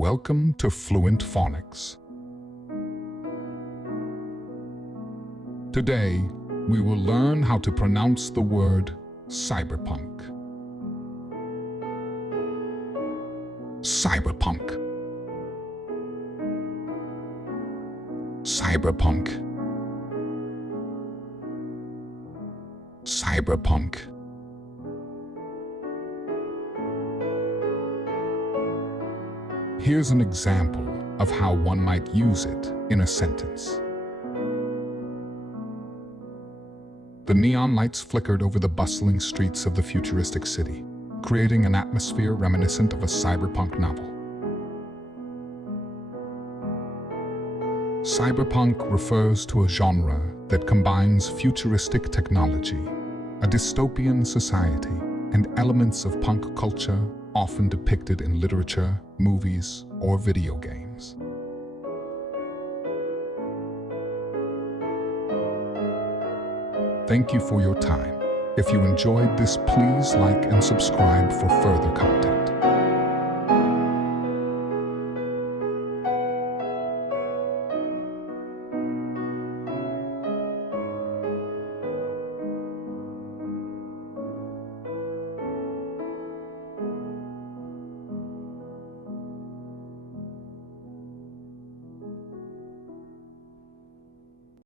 Welcome to Fluent Phonics. Today, we will learn how to pronounce the word cyberpunk. Cyberpunk. Cyberpunk. Cyberpunk. Here's an example of how one might use it in a sentence. The neon lights flickered over the bustling streets of the futuristic city, creating an atmosphere reminiscent of a cyberpunk novel. Cyberpunk refers to a genre that combines futuristic technology, a dystopian society, and elements of punk culture often depicted in literature, movies, or video games. Thank you for your time. If you enjoyed this, please like and subscribe for further content.